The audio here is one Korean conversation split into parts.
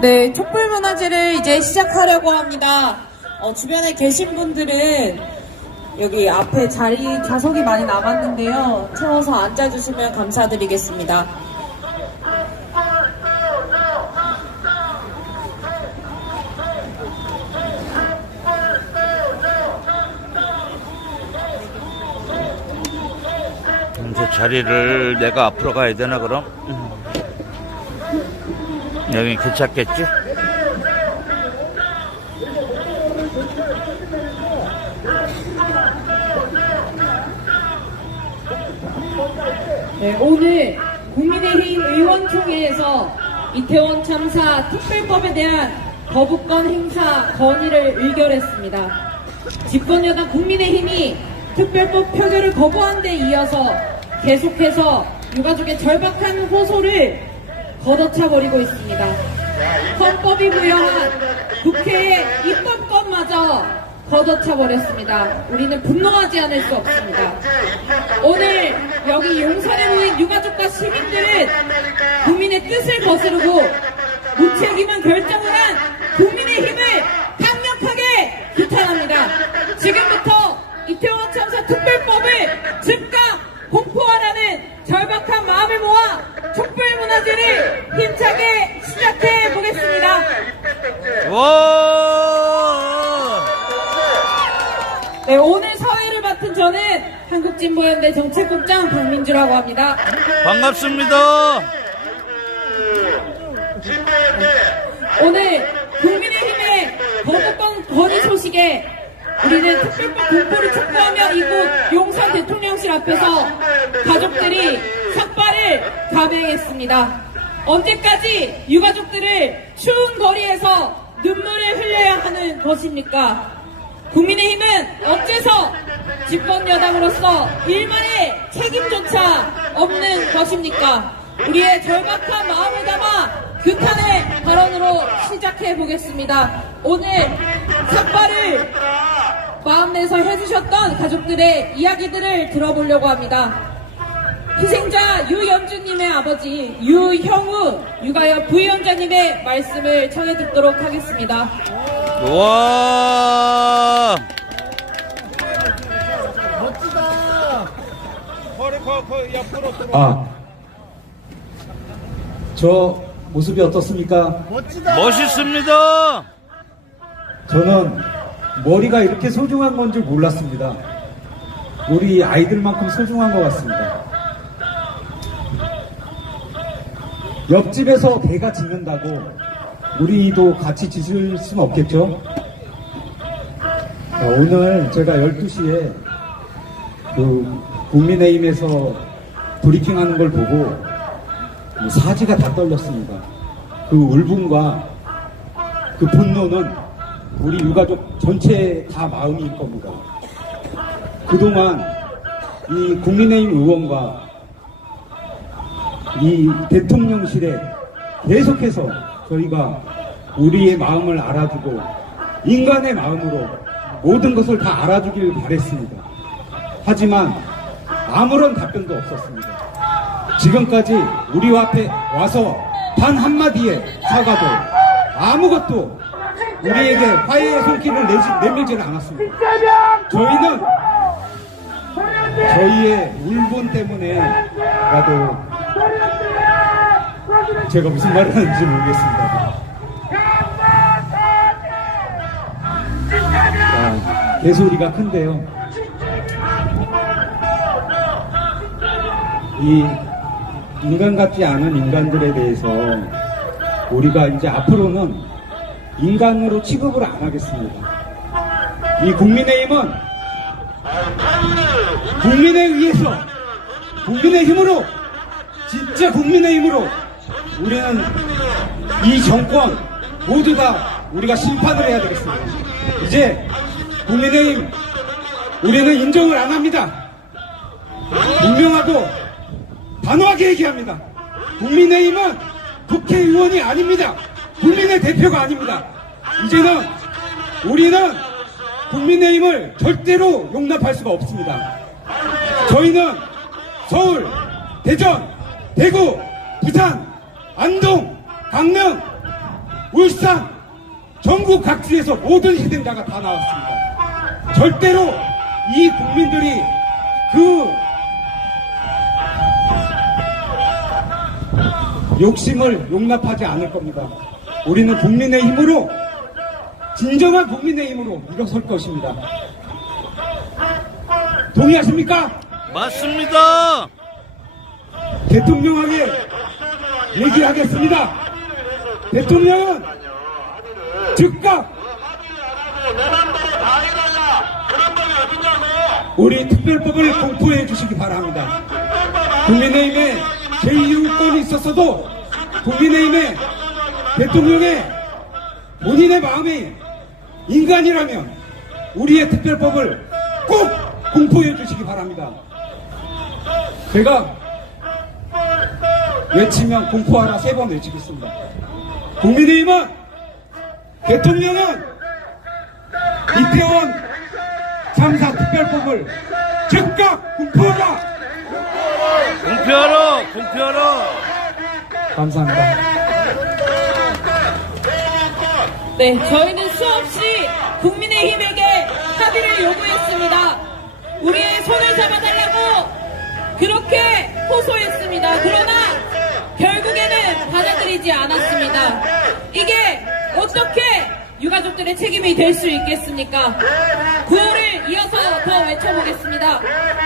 네, 촛불문화제를 이제 시작하려고 합니다. 주변에 계신 분들은 여기 앞에 좌석이 많이 남았는데요. 채워서 앉아주시면 감사드리겠습니다. 이제 자리를 내가 앞으로 가야 되나 그럼? 여기 괜찮겠지? 네, 오늘 국민의힘 의원총회에서 이태원 참사 특별법에 대한 거부권 행사 건의를 의결했습니다. 집권여당 국민의힘이 특별법 표결을 거부한 데 이어서 계속해서 유가족의 절박한 호소를 걷어차버리고 있습니다. 헌법이 부여한 국회의 입법권마저 걷어차버렸습니다. 우리는 분노하지 않을 수 없습니다. 오늘 여기 용산에 모인 유가족과 시민들은 국민의 뜻을 거스르고 무책임한 결정을 한 국민의힘을 강력하게 규탄합니다. 지금부터 이태원 참사 특별법을 즉각 공포하라는 절박한 마음을 모아 촛불문화제를 힘차게 시작해 보겠습니다. 네, 오늘 사회를 맡은 저는 한국진보연대 정책국장 박민주라고 합니다. 반갑습니다. 오늘 국민의힘의 거부권 건의 소식에 우리는 특별법 공포를 촉구하며 이곳 용산 대통령실 앞에서 가족들이 삭발을 감행했습니다. 언제까지 유가족들을 추운 거리에서 눈물을 흘려야 하는 것입니까? 국민의힘은 어째서 집권여당으로서 일말의 책임조차 없는 것입니까? 우리의 절박한 마음을 담아 규탄의 발언으로 시작해 보겠습니다. 오늘 삭발을 마음내서 해주셨던 가족들의 이야기들을 들어보려고 합니다. 희생자 유연주님의 아버지 유형우 육아협 부위원장님의 말씀을 청해 듣도록 하겠습니다. 와, 멋지다. 저 모습이 어떻습니까? 멋있습니다. 저는 머리가 이렇게 소중한 건지 몰랐습니다. 우리 아이들만큼 소중한 것 같습니다. 옆집에서 개가 짖는다고 우리도 같이 짖을 수는 없겠죠? 오늘 제가 12시에 그 국민의힘에서 브리핑하는 걸 보고 사지가 다 떨렸습니다. 그 울분과 그 분노는 우리 유가족 전체 다 마음일 겁니다. 그동안 이 국민의힘 의원과 이 대통령실에 계속해서 저희가 우리의 마음을 알아주고 인간의 마음으로 모든 것을 다 알아주길 바랬습니다. 하지만 아무런 답변도 없었습니다. 지금까지 우리 앞에 와서 단 한마디의 사과도 아무것도 우리에게 화해의 손길을 내밀지는 않았습니다. 저희는 저희의 울분 때문에라도 제가 무슨 말을 하는지 모르겠습니다. 자, 개소리가 큰데요. 이 인간 같지 않은 인간들에 대해서 우리가 이제 앞으로는 인간으로 취급을 안 하겠습니다. 이 국민의힘은 국민에 의해서 국민의 힘으로 진짜 국민의 힘으로 우리는 이 정권 모두 다 우리가 심판을 해야 되겠습니다. 이제 국민의힘 우리는 인정을 안 합니다. 분명하고 단호하게 얘기합니다. 국민의힘은 국회의원이 아닙니다. 국민의 대표가 아닙니다. 이제는 우리는 국민의힘을 절대로 용납할 수가 없습니다. 저희는 서울, 대전, 대구, 부산, 안동, 강릉 울산, 전국 각지에서 모든 희생자가 다 나왔습니다. 절대로 이 국민들이 그 욕심을 용납하지 않을 겁니다. 우리는 국민의 힘으로, 진정한 국민의 힘으로 일어설 것입니다. 동의하십니까? 맞습니다. 대통령에게 얘기하겠습니다. 대통령은 즉각 우리 특별법을 공포해 주시기 바랍니다. 국민의힘에 제2후권이 있었어도 국민의힘에 대통령의 본인의 마음이 인간이라면 우리의 특별법을 꼭 공포해 주시기 바랍니다. 제가 외치면 공포하라 3번 외치겠습니다. 국민의힘은 대통령은 이태원 참사 특별법을 즉각 공포하라! 공표하라! 공표하라! 감사합니다. 네, 저희는 수없이 국민의힘에게 합의를 요구했습니다. 우리의 손을 잡아달라고 그렇게 호소했습니다. 그러나 결국에는 받아들이지 않았습니다. 이게 어떻게 유가족들의 책임이 될 수 있겠습니까? 구호를 이어서 더 외쳐보겠습니다.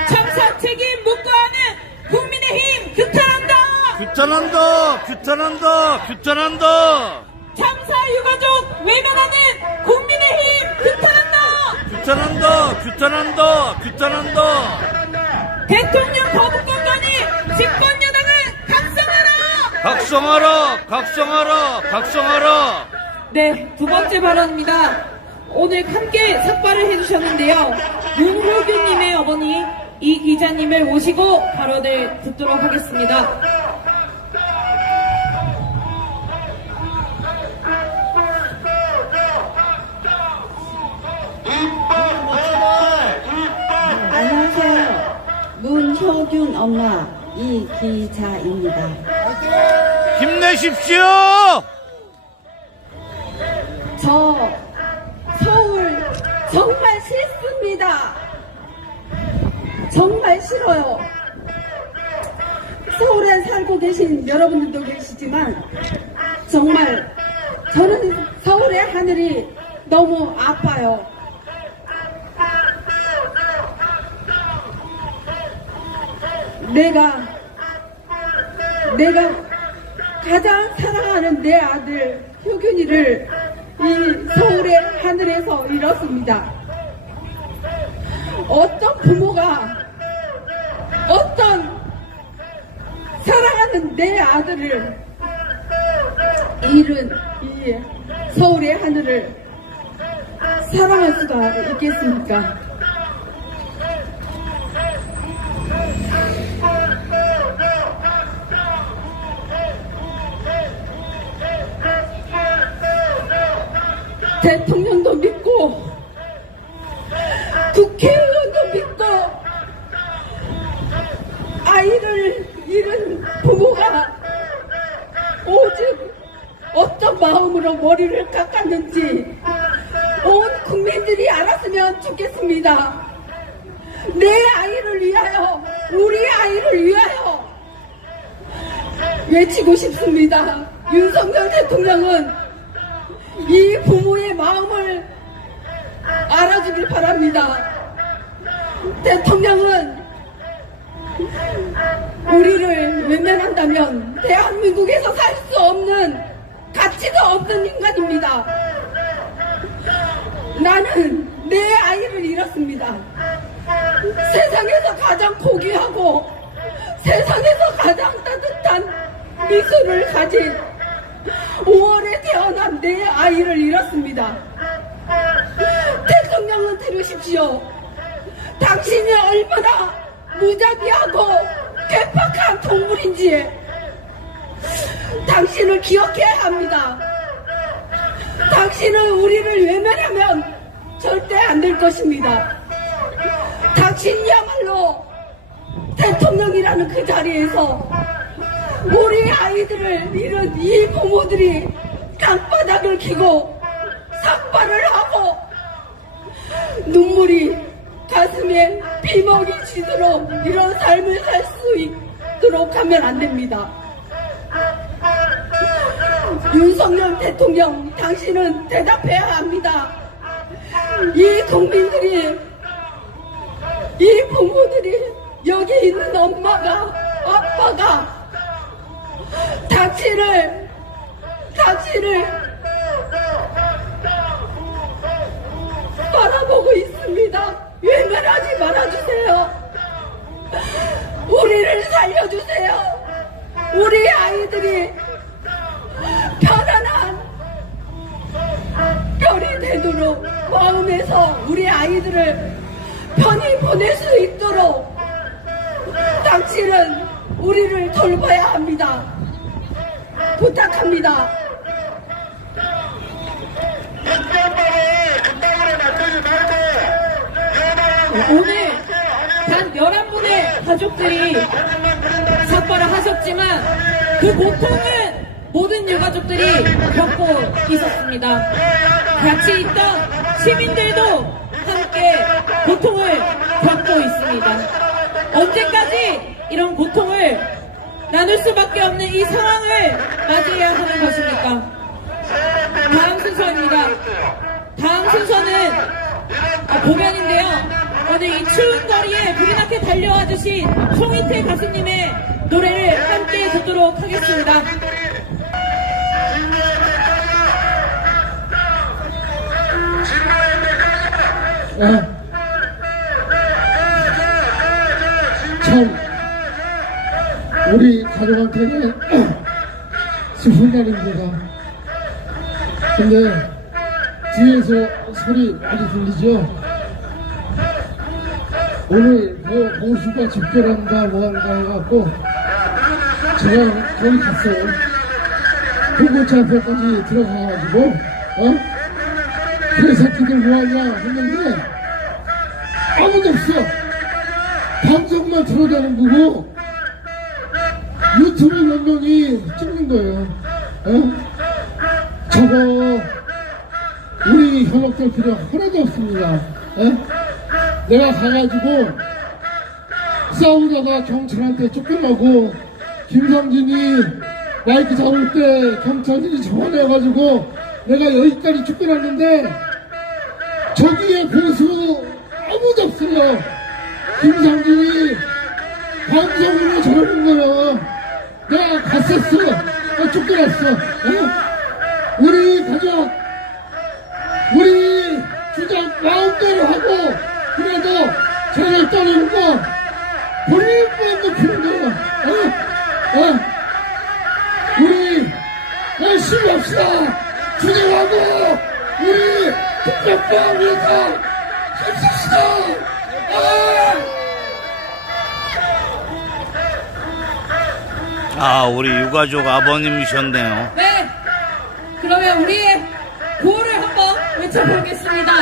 참사 책임 묵과하는 국민의힘 규탄한다! 규탄한다! 규탄한다! 규탄한다! 참사 유가족 외면하는 국민의힘 규탄한다! 규탄한다! 규탄한다! 규탄한다! 대통령 거부권관이 집권여당을 각성하라! 각성하라! 각성하라! 각성하라! 네, 두 번째 발언입니다. 오늘 함께 삭발을 해주셨는데요. 윤효균님의 어머니 이 기자님을 모시고 발언을 듣도록 하겠습니다. 안녕하세요. 문효균 엄마 이기자입니다. 힘내십시오! 저 서울 정말 싫습니다. 정말 싫어요. 서울에 살고 계신 여러분들도 계시지만 정말 저는 서울의 하늘이 너무 아파요. 내가 가장 사랑하는 내 아들 효균이를 이 서울의 하늘에서 잃었습니다. 어떤 부모가 어떤 사랑하는 내 아들을 잃은 이 서울의 하늘을 사랑할 수가 있겠습니까? 대통령도 믿고 국회의원도 믿고 아이를 잃은 부모가 오직 어떤 마음으로 머리를 깎았는지 온 국민들이 알았으면 좋겠습니다. 내 아이를 위하여, 우리 아이를 위하여 외치고 싶습니다. 윤석열 대통령은 이 부모의 마음을 알아주길 바랍니다. 대통령은 우리를 외면한다면 대한민국에서 살 수 없는, 가치도 없는 인간입니다. 나는 내 아이를 잃었습니다. 세상에서 가장 고귀하고 세상에서 가장 따뜻한 미소를 가진 5월에 태어난 내 아이를 잃었습니다. 대통령은 들으십시오. 당신이 얼마나 무자비하고 괴팍한 동물인지 당신을 기억해야 합니다. 당신은 우리를 외면하면 절대 안 될 것입니다. 당신이야말로 대통령이라는 그 자리에서 우리 아이들을 잃은 이 부모들이 땅바닥을 키고 삭발을 하고 눈물이 가슴에 비먹이 지도록 이런 삶을 살 수 있도록 하면 안 됩니다. 윤석열 대통령, 당신은 대답해야 합니다. 이 국민들이, 이 부모들이, 여기 있는 엄마가, 아빠가 당신을 바라보고 있습니다. 외면하지 말아주세요. 우리를 살려주세요. 우리 아이들이 편안한 별이 되도록 마음에서 우리 아이들을 편히 보낼 수 있도록 당신은 우리를 돌봐야 합니다. 부탁합니다. 오늘 단 11분의 가족들이 삭발을 하셨지만 그 고통은 모든 유가족들이 겪고 있었습니다. 같이 있던 시민들도 함께 고통을 겪고 있습니다. 언제까지 이런 고통을 나눌 수밖에 없는 이 상황을 맞이해야 하는 것입니까? 다음 순서입니다. 다음 순서는 공연인데요. 오늘 이 추운 거리에 불이 나게 달려와 주신 송이태 가수님의 노래를 함께 듣도록 하겠습니다. 참 우리 가족한테는 슬픈 날입니다. 근데 뒤에서 소리 많이 들리죠? 오늘 뭐 보수가 집결한다 뭐한다 해갖고 제가 거기 갔어요. 홍보차 앞에까지 들어가가지고 그래서 새끼들 뭐하냐 했는데 아무도 없어. 방송만 들어다는 거고 유튜브 몇 명이 찍는 거예요. 저거 우리 현혹될 필요 하나도 없습니다. 내가 가가지고 싸우다가 경찰한테 쫓겨나고 김상진이 마이크 잡을 때 경찰들이 전화해가지고 내가 여기까지 쫓겨났는데 저기에 보수 아무도 없어요. 김상진이 방송으로 저러는 거야. 내가 갔었어. 나 쫓겨났어. 우리 가족, 우리 주장 마음대로 하고 그래도 저를 떠리는 거 본인 마음도 피는 거야. 우리 열심히 합시다. 주장하고 우리 국가를 위해서 힘씁시다. 우리 유가족 아버님이셨네요. 네, 그러면 우리의 구호를 한번 외쳐보겠습니다.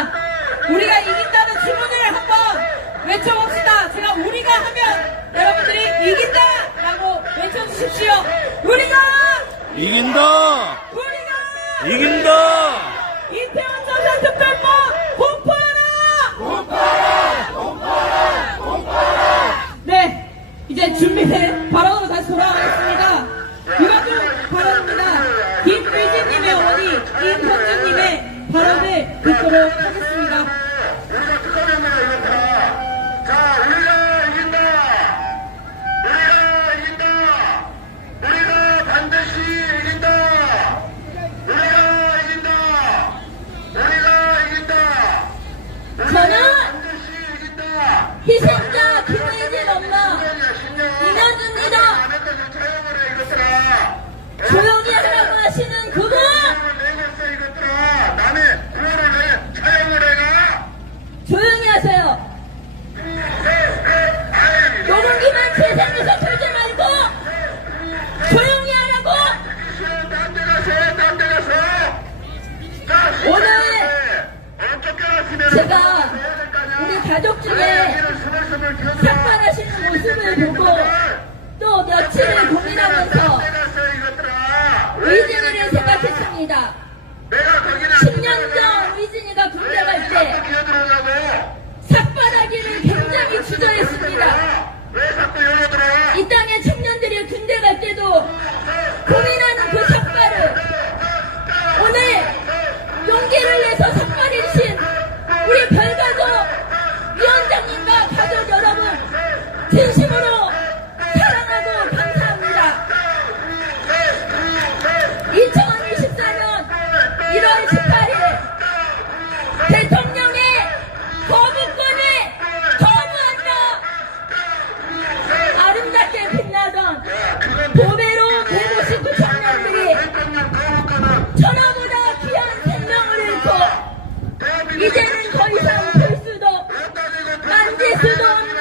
우리가 이긴다는 주문을 한번 외쳐봅시다. 제가 우리가 하면 여러분들이 이긴다라고 외쳐주십시오. 우리가 이긴다! 우리가 이긴다! 이태원 전선 특별법 공포하라! 네, 이제 준비된 발언으로 다시 돌아가겠습니다. 유가족 발언입니다. 김의진님의 어머니 임현주님의 발언을 듣도록 하겠습니다. 우리가 축하합니다, 이것들아. 자, 우리가 이긴다. 우리가 이긴다. 우리가 반드시 이긴다. 우리가 이긴다. 우리가 이긴다. 저는 반드시 이긴다. 희생자 김의진 엄마 임현주입니다. 안 했다, 좀 찾아보라, 이것들아. 조용히 하라고 하시는 그분! 내고 있어, 이것들아. 남의 구호를 내, 차용을 해가. 조용히 하세요. 녹음기만 제 생에서 들지 말고 조용히 하라고. 딴 데 가서, 딴 데 가서. 오늘 어떻게 하시면 제가 우리 가족 중에 삭발하시는 모습을 보고 또 며칠을 고민하면서 의진이를 생각했습니다. 진심으로 사랑하고 감사합니다. 2024년 1월 18일 대통령의 거부권을 거부한다. 아름답게 빛나던 보배로 159 청년들이 천하보다 귀한 생명을 잃고 이제는 더 이상 볼 수도 만질 수도 없는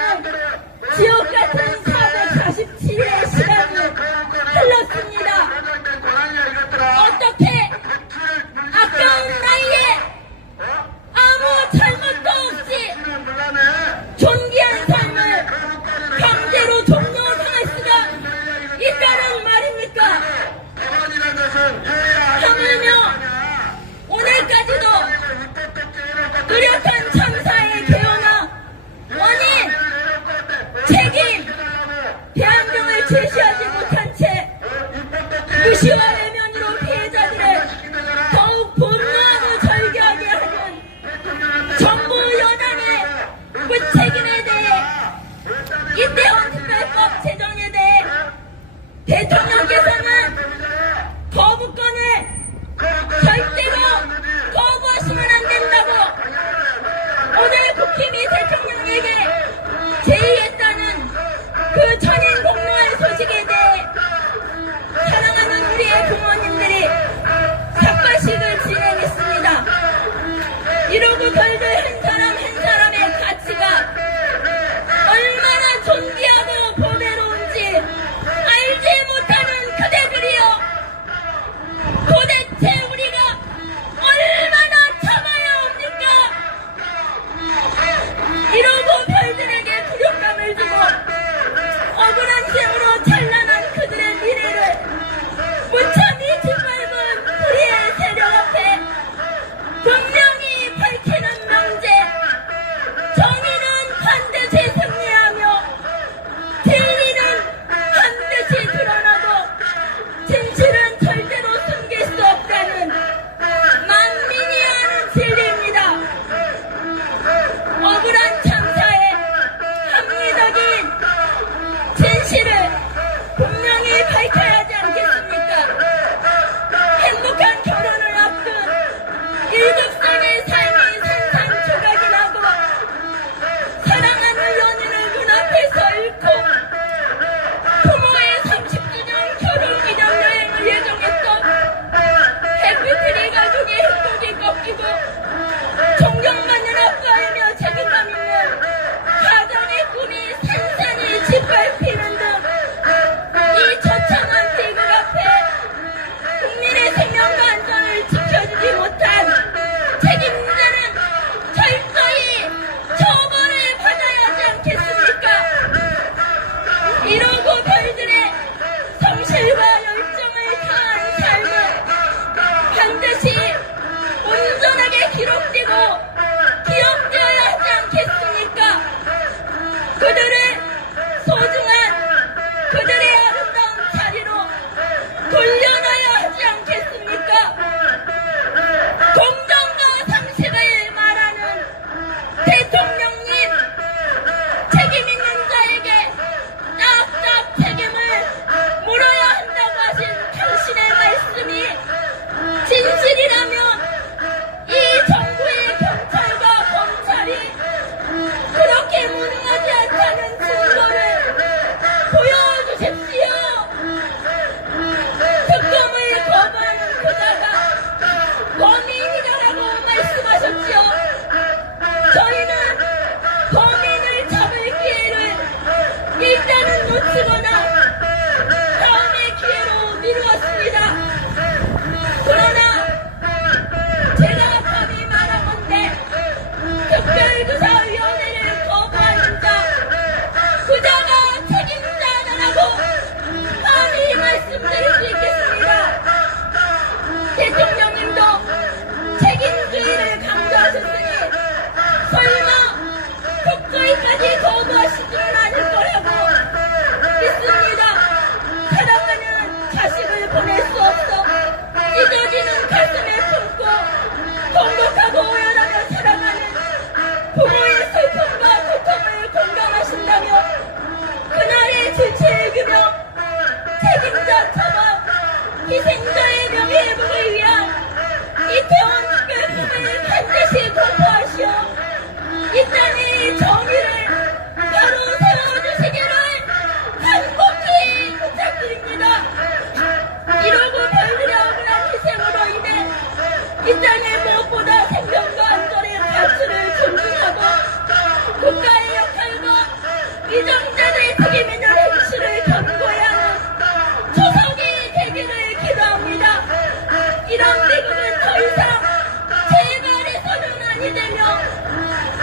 지옥 같은 447일의 시간이 흘렀습니다. 어떻게 아까운 나이에 아무 잘못도 없이 존귀한 삶을 강제로 종로당할 수가 있다는 말입니까? 하물며 오늘까지도 뚜렷한 참사의 개요나 원인, 책임, 대안경을 제시하지 못한 채 무시와 외면으로 피해자들을 더욱 분노하고 절규하게 하는 정부 여당의 무책임에 대해 이태원 특별법 제정에 대해 대통령께서는 거부권을 절대로 거부하시면 안 된다고 오늘 국힘이 대통령에게 제의했다는 그 천인 공로의 소식에 대해 사랑하는 우리의 부모님들이 삭발식을 진행했습니다. 이러고 별들 한 사람 한 사람의 가치가 얼마나 존귀하고 보배로운지 알지 못하는 그대들이여, 도대체 우리가 얼마나 참아야 합니까? 이러고 별들에게 굴욕감을 주고 억울한 생으로 찬란한 그들의 미래를 무참히 짓밟은 우리의 세력 앞에 분명히 밝히는 명분,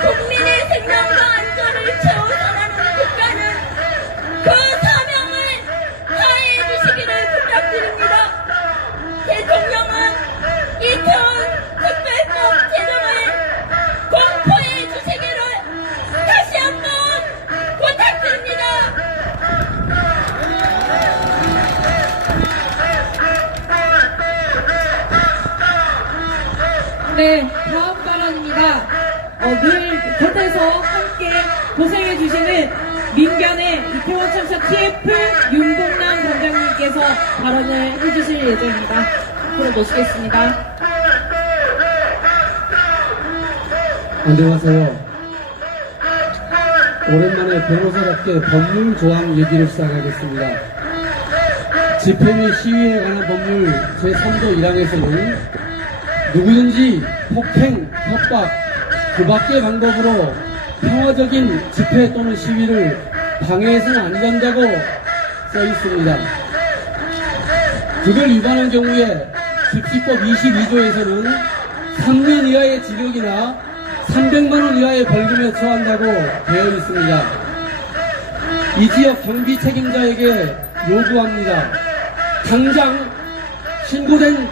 국민의 생명과 안전을 최우선하는 국가는 그 사명을 다해 주시기를 부탁드립니다. 대통령은 이태원 특별법 제정을 공포해 주시기를 다시 한번 부탁드립니다. 네, 다음 발언입니다. 늘 곁에서 함께 고생해주시는 민변의 이태원 참사 TF 윤봉남 단장님께서 발언을 해주실 예정입니다. 앞으로 모시겠습니다. 안녕하세요. 오랜만에 변호사답게 법률 조항 얘기를 시작하겠습니다. 집회 및 시위에 관한 법률 제3조 1항에서는 누구든지 폭행, 협박, 그 밖의 방법으로 평화적인 집회 또는 시위를 방해해서는 안 된다고 써 있습니다. 그걸 위반한 경우에 집시법 22조에서는 3년 이하의 징역이나 300만원 이하의 벌금에 처한다고 되어 있습니다. 이 지역 경비 책임자에게 요구합니다. 당장 신고된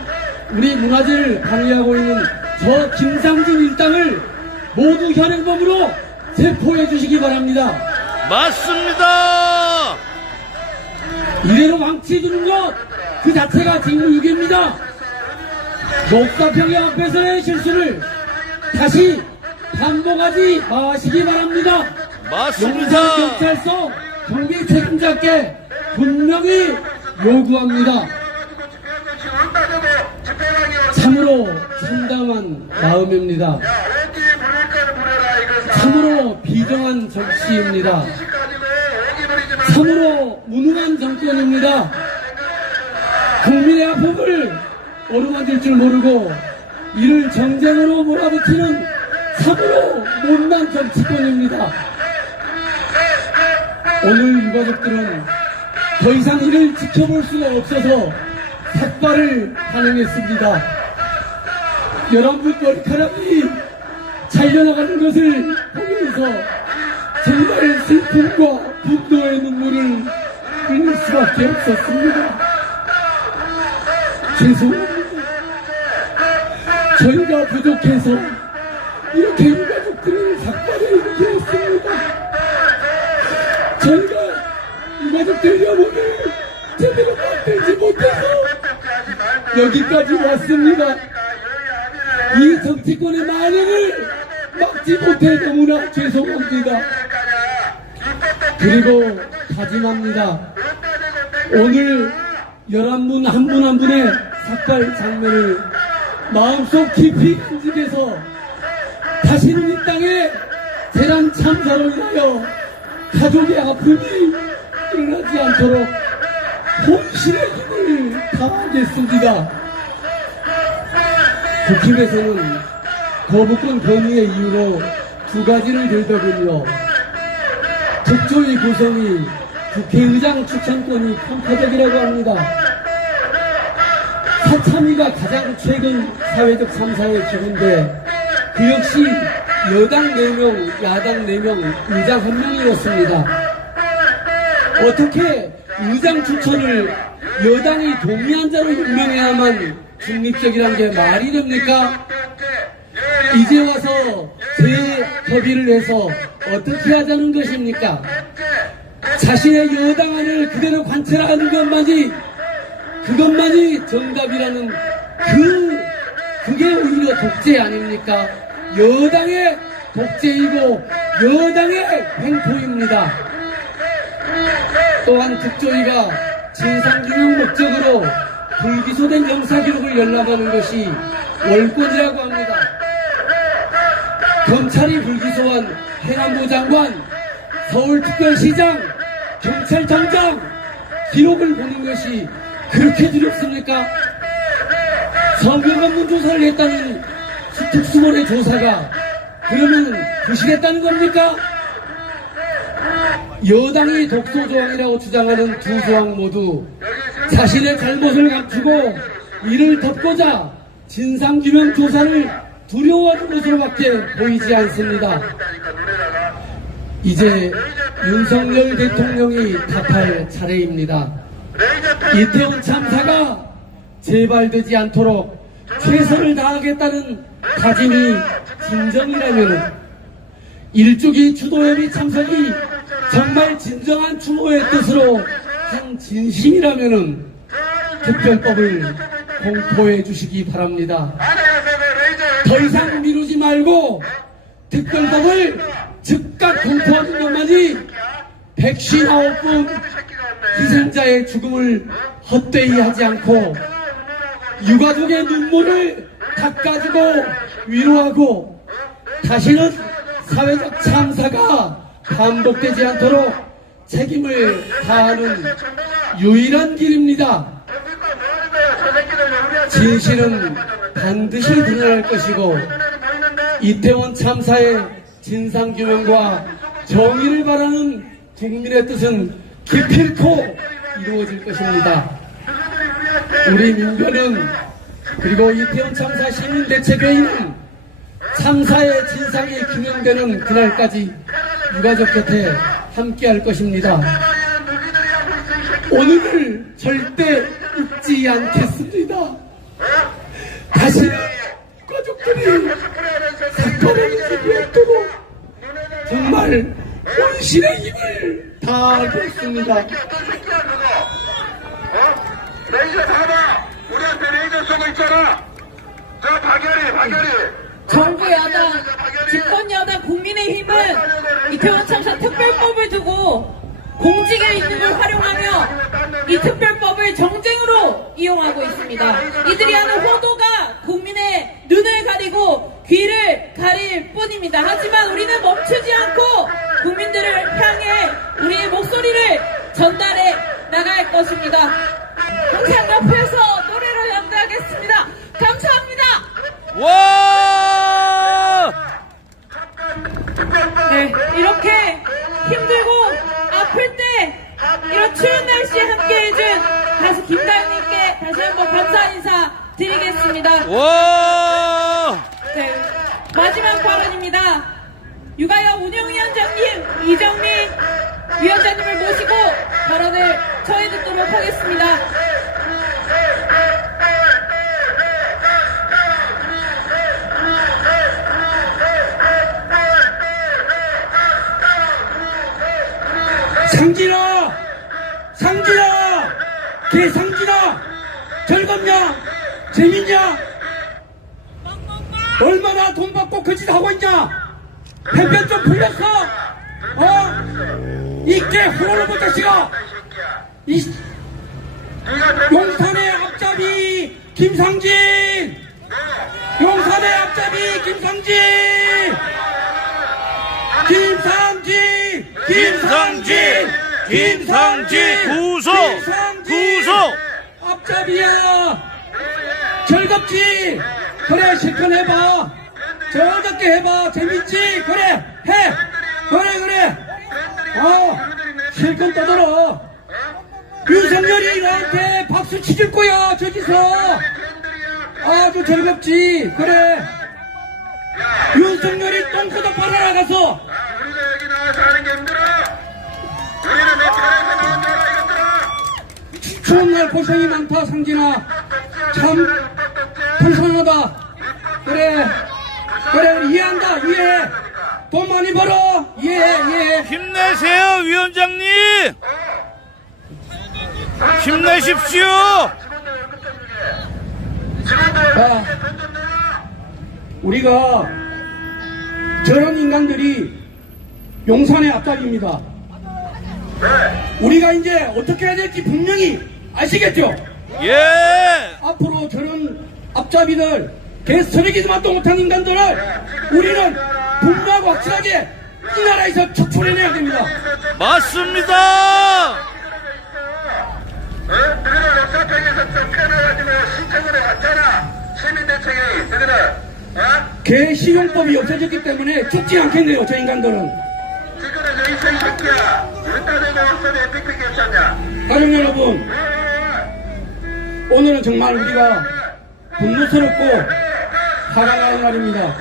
우리 문화재를 방해하고 있는 저 김상진 일당을 모두 현행범으로 체포해 주시기 바랍니다. 맞습니다. 이대로 망치 주는 것 그 자체가 직무유기입니다. 녹사평야 앞에서의 실수를 다시 반복하지 마시기 바랍니다. 맞습니다. 용산경찰서 경비 책임자께 분명히 요구합니다. 참으로 참담한 마음입니다. 참으로 비정한 정치입니다. 참으로 무능한 정권입니다. 국민의 아픔을 어루만질 줄 모르고 이를 정쟁으로 몰아붙이는 참으로 못난 정치권입니다. 오늘 유가족들은 더 이상 이를 지켜볼 수가 없어서 삭발을 단행했습니다. 11분 머리카락이 잘려나가는 것을 보면서 정말 슬픔과 분노의 눈물을 흘릴 수밖에 없었습니다. 죄송합니다. 저희가 부족해서 이렇게 유가족들을 삭발해 이렇게 했습니다. 저희가 유가족들 여론을 제대로 만들지 못해서 여기까지 왔습니다. 이 정치권의 만행을 막지 못해 너무나 죄송합니다. 그리고 다짐합니다. 오늘 11분 한 분 한 분의 삭발 장면을 마음속 깊이 간직해서 다시는 이 땅에 재난 참사로 인하여 가족의 아픔이 일어나지 않도록 혼신의 힘을 다하겠습니다. 국힘에서는 거부권 건의의 이유로 두 가지를 들더군요. 특조위 구성이 국회의장 추천권이 편파적이라고 합니다. 사참위가 가장 최근 사회적 참사의 기구인데 그 역시 여당 4명, 야당 4명, 의장 1명이었습니다. 어떻게 의장 추천을 여당이 동의한 자로 임명해야만 중립적이란 게 말이 됩니까? 이제 와서 재협의를 해서 어떻게 하자는 것입니까? 자신의 여당안을 그대로 관철하는 그것만이 정답이라는 그게 오히려 독재 아닙니까? 여당의 독재이고 여당의 횡포입니다. 또한 특조위가 진상규명 목적으로 불기소된 영사기록을 열람하는 것이 월권이라고 합니다. 검찰이 불기소한 행안부 장관, 서울특별시장, 경찰청장 기록을 보는 것이 그렇게 두렵습니까? 성명관문 조사를 했다는 특수본의 조사가 그러면 부실했다는 겁니까? 여당이 독소조항이라고 주장하는 두 조항 모두 자신의 잘못을 감추고 이를 덮고자 진상규명 조사를 두려워하는 것으로밖에 보이지 않습니다. 이제 윤석열 대통령이 답할 차례입니다. 이태원 참사가 재발되지 않도록 최선을 다하겠다는 다짐이 진정이라면, 일주기 주도협의 참석이 정말 진정한 추모의 뜻으로 한 진심이라면 특별법을 공포해 주시기 바랍니다. 더 이상 미루지 말고 특별법을 즉각 공포하는 것만이 159분 희생자의 죽음을 헛되이 하지 않고 유가족의 눈물을 닦아주고 위로하고 다시는 사회적 참사가 반복되지 않도록 책임을 다하는 유일한 길입니다. 진실은 반드시 드러날 것이고 이태원 참사의 진상규명과 정의를 바라는 국민의 뜻은 기필코 이루어질 것입니다. 우리 민변은, 그리고 이태원 참사 시민대책회의는 참사의 진상이 규명되는 그날까지 유가족 곁에 함께할 것입니다. 오늘을 절대 잊지 않겠습니다. 다시 가족들이 사건을 잊지 않도록 정말 혼신의 힘을 다하겠습니다. 레이저 봐봐. 우리한테 레이저 쏘고 있잖아. 저 박열이. 정부 여당, 집권 여당 국민의힘은 이태원 참사 특별법을 두고 공직에 있는 걸 활용하며 이 특별법을 정쟁으로 이용하고 있습니다. 이들이 하는 호도가 국민의 눈을 가리고 귀를 가릴 뿐입니다. 하지만 우리는 멈추지 않고 국민들을 향해 우리의 목소리를 전달해 나갈 것입니다. 항상 옆에서 노래를 연주하겠습니다. 감사합니다. 와! 네, 이렇게 힘들고 아플 때 이런 추운 날씨에 함께 해준 가수 김다현님께 다시 한번 감사 인사 드리겠습니다. 와! 네, 마지막 발언입니다. 육아역 운영위원장님 이정민 위원장님을 모시고 발언을 처해 듣도록 하겠습니다. 상진아, 개상진아, 즐겁냐, 재밌냐, 얼마나 돈 받고 그 짓 하고 있냐, 햇볕 좀 풀렸어, 이 개호로로 자식아, 이 용산의 앞잡이 김상진, 용산의 앞잡이 김상진 구속 앞잡이야. 즐겁지? 그래, 실컷 해봐. 즐겁게 해봐. 재밌지? 그래, 해. 그래. 실컷 떠들어. 윤석열이 너한테 박수 치줄 거야, 저기서. 아주 즐겁지? 그래. 윤석열이 똥꼬도 빨아나가서. 우리가 여기 나와서 하는 게 힘들어. 우리는 내 차에서 나온 줄 알아, 이것들아. 추운 날 고생이 많다, 상진아. 참 불쌍하다. 그래, 이해한다. 이해해. 돈 많이 벌어. 이해해. 힘내세요, 위원장님! 힘내십시오! 자, 우리가 저런 인간들이 용산의 앞잡이입니다. 우리가 이제 어떻게 해야 될지 분명히 아시겠죠? 예! 앞으로 저런 앞잡이들, 개쓰레기만도 못한 인간들을 우리는 분명하고 확실하게 이 나라에서 척출해내야 됩니다. 맞습니다! 너희들 역사책에서 쫓겨나가지고 신청을 해왔잖아. 시민대책이 너희들 개식용법이 없어졌기 때문에 죽지 않겠네요, 저 인간들은. 지금은 너희 이 새끼야. 우리 딸에게 왔더니 삐삐 괜찮냐? 가족 여러분, 오늘은 정말 우리가 분노스럽고 화가 나는 말입니다.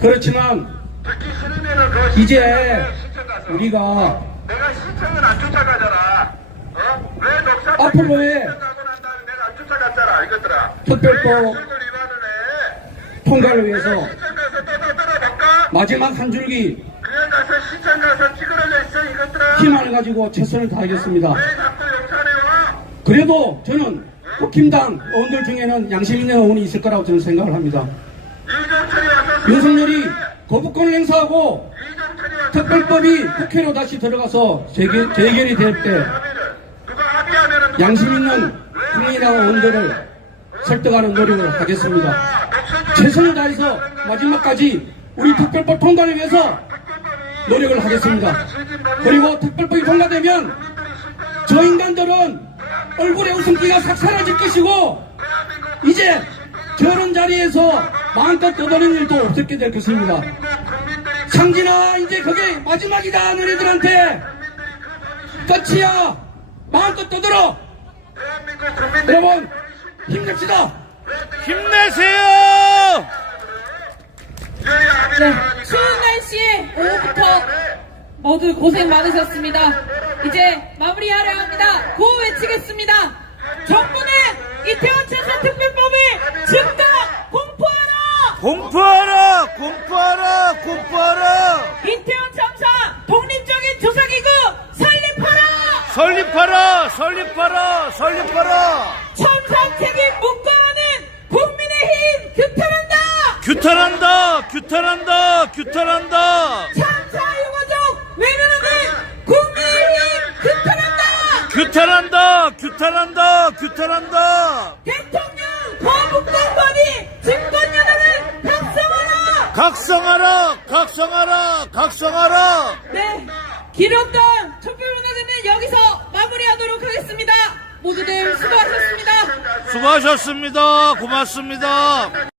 그렇지만 듣기 싫으면은 그 이제 시청 가서. 우리가 내가 시청은 안 쫓아가잖아. 어? 왜 녹사 앞으로의 시청 가고 난 다음에 내가 안 쫓아갔잖아. 이것들아. 특별법 왜 약속을 위반을 해? 통과를 위해서 시청 가서 떠들어볼까? 마지막 한 줄기 그냥 가서 시청 가서 찌그러져 있어 이것들아. 희망을 가지고 최선을 다하겠습니다. 왜 자꾸 영산에 와? 그래도 저는 국힘당 의원들 중에는 양심 있는 의원이 있을 거라고 저는 생각을 합니다. 이정철이 와서 윤석열이 거부권을 행사하고 이정철이 와서 특별법이 국회로 다시 들어가서 재결이 될 때 하면은 누가 합의하면은 양심 있는 국민당 의원들을 설득하는 노력을 하겠습니다. 최선을 다해서 마지막까지 우리 특별법 통과를 위해서 노력을 하겠습니다. 그리고 특별법이 통과되면 저 인간들은 얼굴에 웃음기가 싹 사라질 것이고 이제 저런 자리에서 마음껏 떠드는 일도 없게 될 것입니다. 상진아 이제 그게 마지막이다. 너희들한테 끝이야. 마음껏 떠들어. 여러분 힘냅시다. 힘내세요! 네, 추운 날씨에 오후부터 모두 고생 많으셨습니다. 이제 마무리하려 합니다. 구호 외치겠습니다. 정부는 이태원 참사 특별법을 즉각 공포하라! 공포하라! 공포하라! 공포하라! 이태원 참사 독립적인 조사기구 설립하라! 설립하라! 설립하라! 설립하라! 참사 책임 묵과라는 국민의힘 규탄한다! 규탄한다! 규탄한다! 규탄한다! 참사 유가족 외면하는 국민의힘 규탄한다! 규탄한다! 규탄한다! 규탄한다! 대통령 거북권관이 집권여당을 각성하라! 각성하라! 각성하라! 각성하라! 네, 길었던 촛불문화제는 여기서 마무리하도록 하겠습니다. 모두들 수고하셨습니다. 수고하셨습니다. 고맙습니다.